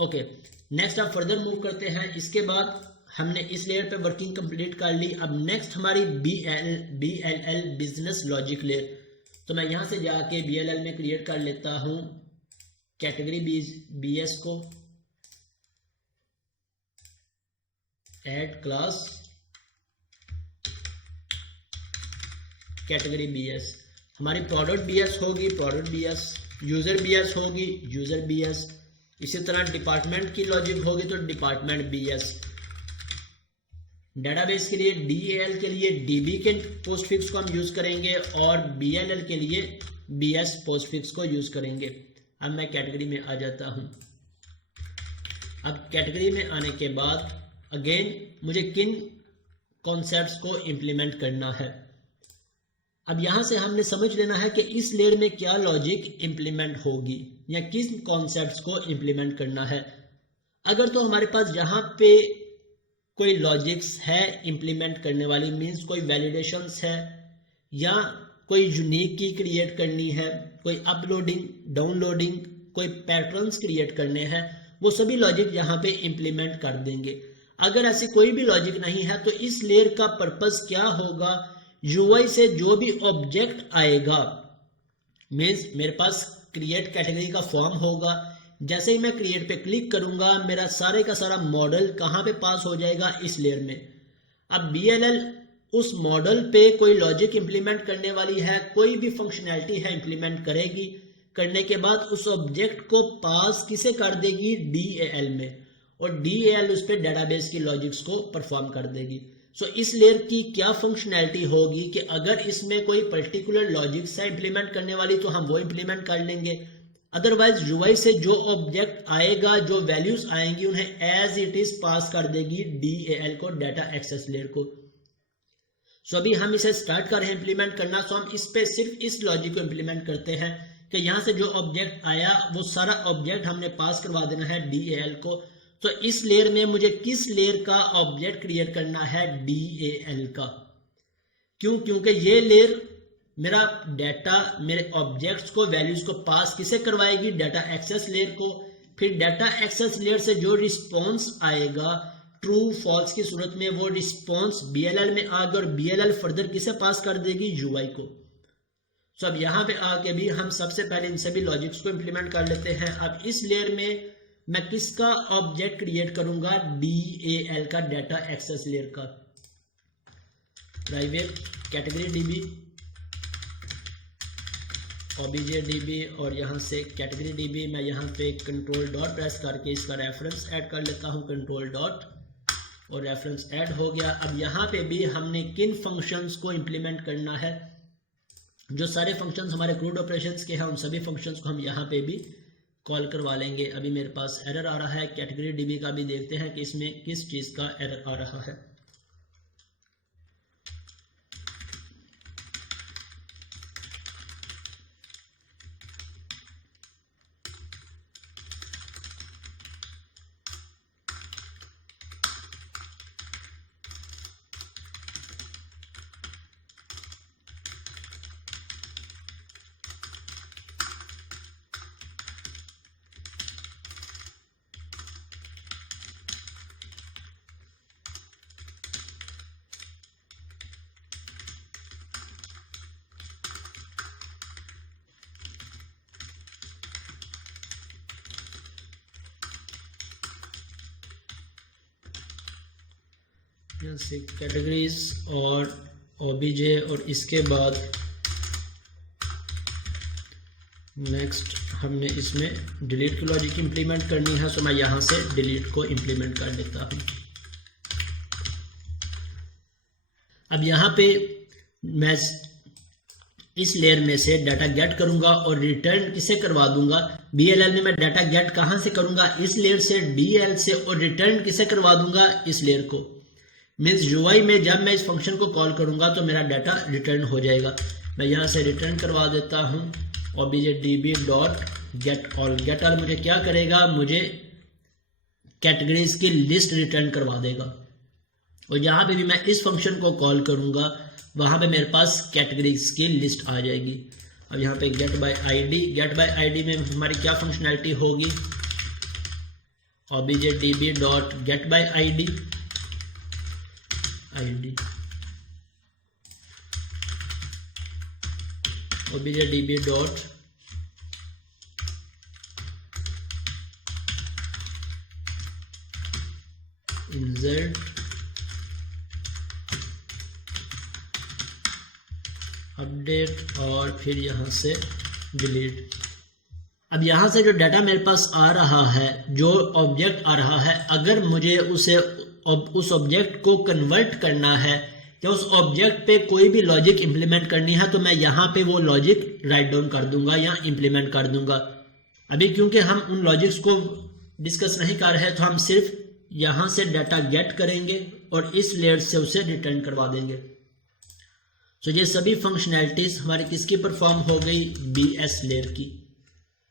Okay, next आप further move करते हैं। इसके बाद हमने इस लेयर पे वर्किंग कंप्लीट कर ली। अब नेक्स्ट हमारी BLL बिजनेस लॉजिक लेयर। तो मैं यहाँ से जाके BLL में क्रिएट कर लेता हूँ कैटेगरी BS को, ऐड क्लास कैटेगरी BS। हमारी प्रोडक्ट BS होगी, प्रोडक्ट BS, यूजर BS होगी, यूजर BS। इसी तरह डिपार्टमेंट की लॉजिक होगी तो डिपार्टमेंट BS। डेटाबेस के लिए DAL के लिए DB के पोस्टफिक्स को हम यूज करेंगे और BLL के लिए BS पोस्टफिक्स को यूज करेंगे। अब मैं कैटेगरी में आ जाता हूं। अब कैटेगरी में आने के बाद अगेन मुझे किन कॉन्सेप्ट्स को इंप्लीमेंट करना है। अब यहां से हमने समझ लेना है कि इस लेयर में क्या लॉजिक इंप्लीमेंट होगी या किस कॉन्सेप्ट्स को इंप्लीमेंट करना है। अगर तो हमारे पास जहां पे कोई लॉजिक्स है इंप्लीमेंट करने वाली, मींस कोई वैलिडेशंस है या कोई यूनिक की क्रिएट करनी है, कोई अपलोडिंग डाउनलोडिंग, कोई पैटर्न्स क्रिएट करने हैं, वो सभी लॉजिक यहाँ पे इंप्लीमेंट कर देंगे। अगर ऐसी कोई भी लॉजिक नहीं है तो इस लेयर का पर्पस क्या होगा, UI से जो भी ऑब्जेक्ट आएगा, मींस मेरे पास क्रिएट कैटेगरी का फॉर्म होगा, जैसे ही मैं क्रिएट पे क्लिक करूंगा मेरा सारे का सारा मॉडल कहां पे पास हो जाएगा, इस लेयर में। अब BLL उस मॉडल पे कोई लॉजिक इंप्लीमेंट करने वाली है, कोई भी फंक्शनैलिटी है इंप्लीमेंट करेगी, करने के बाद उस ऑब्जेक्ट को पास किसे कर देगी, DAL में, और DAL उस पर डेटाबेस की लॉजिक्स को परफॉर्म कर देगी। सो इस लेयर की क्या फंक्शनैलिटी होगी कि अगर इसमें कोई पर्टिकुलर लॉजिक्स है इंप्लीमेंट करने वाली तो हम वो इंप्लीमेंट कर लेंगे, अदरवाइज UI से जो ऑब्जेक्ट आएगा, जो वैल्यूज आएंगी, उन्हें एज इट इज पास कर देगी DAL को, डाटा एक्सेस लेयर को। सो अभी हम इसे स्टार्ट कर रहे हैं इंप्लीमेंट करना। सो हम इस पे सिर्फ इस लॉजिक को इंप्लीमेंट करते हैं कि यहाँ से जो ऑब्जेक्ट आया वो सारा ऑब्जेक्ट हमने पास करवा देना है DAL को। तो इस लेयर में मुझे किस लेयर का ऑब्जेक्ट क्रिएट करना है, DAL का। क्यों? क्योंकि ये लेयर मेरा डाटा, मेरे ऑब्जेक्ट्स को, वैल्यूज को पास किसे करवाएगी, डाटा एक्सेस लेयर को। फिर डाटा एक्सेस लेयर से जो रिस्पॉन्स आएगा ट्रू फॉल्स की सूरत में, वो रिस्पॉन्स BLL में आएगा और BLL फर्दर किसे पास कर देगी, UI को। सो अब यहाँ पे आके भी हम सबसे पहले इन सभी लॉजिक्स को इंप्लीमेंट कर लेते हैं। अब इस लेयर में मैं किसका ऑब्जेक्ट क्रिएट करूंगा, DAL का, डाटा एक्सेस लेयर का। Private category DB, OBJ DB और यहाँ से कैटेगरी DB। मैं यहाँ पे कंट्रोल डॉट प्रेस करके इसका रेफरेंस ऐड कर लेता हूँ, कंट्रोल डॉट, और रेफरेंस ऐड हो गया। अब यहाँ पे भी हमने किन फंक्शंस को इंप्लीमेंट करना है, जो सारे फंक्शंस हमारे क्रूड ऑपरेशंस के हैं उन सभी फंक्शंस को हम यहाँ पे भी कॉल करवा लेंगे। अभी मेरे पास एरर आ रहा है, कैटेगरी DB का भी देखते हैं कि इसमें किस चीज़ का एरर आ रहा है। यहाँ से कैटेगरीज और OBJ और इसके बाद नेक्स्ट हमने इसमें डिलीट की लॉजिक इंप्लीमेंट करनी है। सो मैं यहाँ से डिलीट को इंप्लीमेंट कर देता हूँ। अब यहाँ पे मैं इस लेयर में से डाटा गेट करूंगा और रिटर्न किसे करवा दूंगा, BLL में मैं डाटा गेट कहाँ से करूंगा, इस लेयर से, DL से, और रिटर्न किसे करवा दूंगा, इस लेयर को। मीन्स UI में जब मैं इस फंक्शन को कॉल करूंगा तो मेरा डाटा रिटर्न हो जाएगा। मैं यहाँ से रिटर्न करवा देता हूँ OBJ DB dot get all. Get all मुझे क्या करेगा, मुझे कैटेगरीज की लिस्ट रिटर्न करवा देगा। और यहाँ पे भी मैं इस फंक्शन को कॉल करूँगा, वहाँ पे मेरे पास कैटेगरीज की लिस्ट आ जाएगी। अब यहाँ पे get by ID, get by ID में हमारी क्या फंक्शनैलिटी होगी, objdb.getById objdb.insert अपडेट और फिर यहाँ से डिलीट। अब यहाँ से जो डाटा मेरे पास आ रहा है, जो ऑब्जेक्ट आ रहा है, अगर मुझे उस ऑब्जेक्ट को कन्वर्ट करना है या उस ऑब्जेक्ट पे कोई भी लॉजिक इंप्लीमेंट करनी है तो मैं यहाँ पे वो लॉजिक राइट डाउन कर दूंगा या इंप्लीमेंट कर दूंगा। अभी क्योंकि हम उन लॉजिक्स को डिस्कस नहीं कर रहे तो हम सिर्फ यहाँ से डाटा गेट करेंगे और इस लेयर से उसे रिटर्न करवा देंगे। तो ये सभी फंक्शनैलिटीज हमारी किसकी परफॉर्म हो गई, BS लेयर की।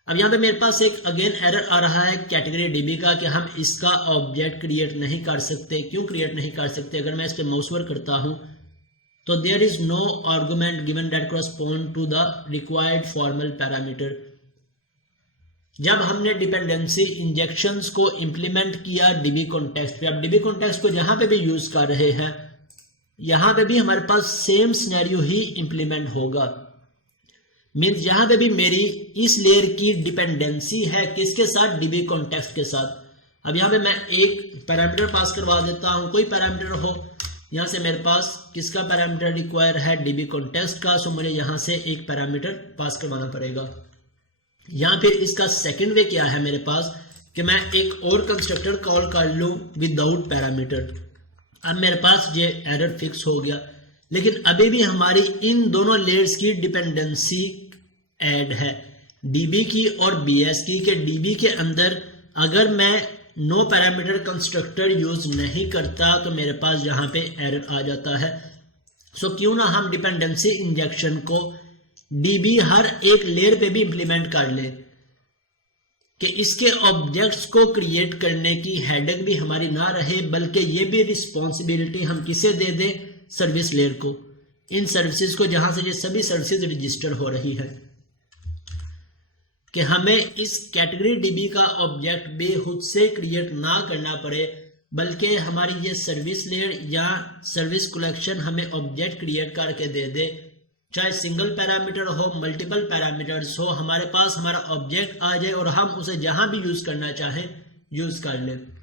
अब यहाँ पे मेरे पास एक अगेन एरर आ रहा है कैटेगरी डीबी का कि हम इसका ऑब्जेक्ट क्रिएट नहीं कर सकते। क्यों क्रिएट नहीं कर सकते? अगर मैं इस पे माउस ओवर करता हूं तो there is no argument given that correspond to the required formal parameter. जब हमने डिपेंडेंसी इंजेक्शंस को इंप्लीमेंट किया डीबी कॉन्टेक्स्ट पे, अब डीबी कॉन्टेक्स्ट को जहां पे भी यूज कर रहे हैं यहां पे भी हमारे पास सेम सिनेरियो ही इंप्लीमेंट होगा। मीन्स जहां पे भी मेरी इस लेयर की डिपेंडेंसी है किसके साथ, डीबी कॉन्टेक्स्ट के साथ। अब यहां पे मैं एक पैरामीटर पास करवा देता हूं, कोई पैरामीटर हो। यहां से मेरे पास किसका पैरामीटर रिक्वायर है, डीबी कॉन्टेक्स्ट का। सो मुझे यहां से एक पैरामीटर पास करवाना पड़ेगा। यहां फिर इसका सेकंड वे क्या है मेरे पास कि मैं एक और कंस्ट्रक्टर कॉल कर लूं विदाउट पैरामीटर। अब मेरे पास ये एरर फिक्स हो गया, लेकिन अभी भी हमारी इन दोनों लेयर्स की डिपेंडेंसी ऐड है, डीबी की और बीएस की। के डीबी के अंदर अगर मैं नो पैरामीटर कंस्ट्रक्टर यूज नहीं करता तो मेरे पास यहाँ पे एरर आ जाता है। सो क्यों ना हम डिपेंडेंसी इंजेक्शन को डीबी हर एक लेयर पे भी इंप्लीमेंट कर ले कि इसके ऑब्जेक्ट्स को क्रिएट करने की हेडेक भी हमारी ना रहे, बल्कि ये भी रिस्पॉन्सिबिलिटी हम किसे दे दें, सर्विस लेयर को, इन सर्विसेज को जहां से ये सभी सर्विसेज रजिस्टर हो रही है। कि हमें इस कैटेगरी डीबी का ऑब्जेक्ट बेखुद से क्रिएट ना करना पड़े, बल्कि हमारी ये सर्विस लेयर या सर्विस कलेक्शन हमें ऑब्जेक्ट क्रिएट करके दे दे, चाहे सिंगल पैरामीटर हो, मल्टीपल पैरामीटर्स हो, हमारे पास हमारा ऑब्जेक्ट आ जाए और हम उसे जहां भी यूज करना चाहें यूज कर लें।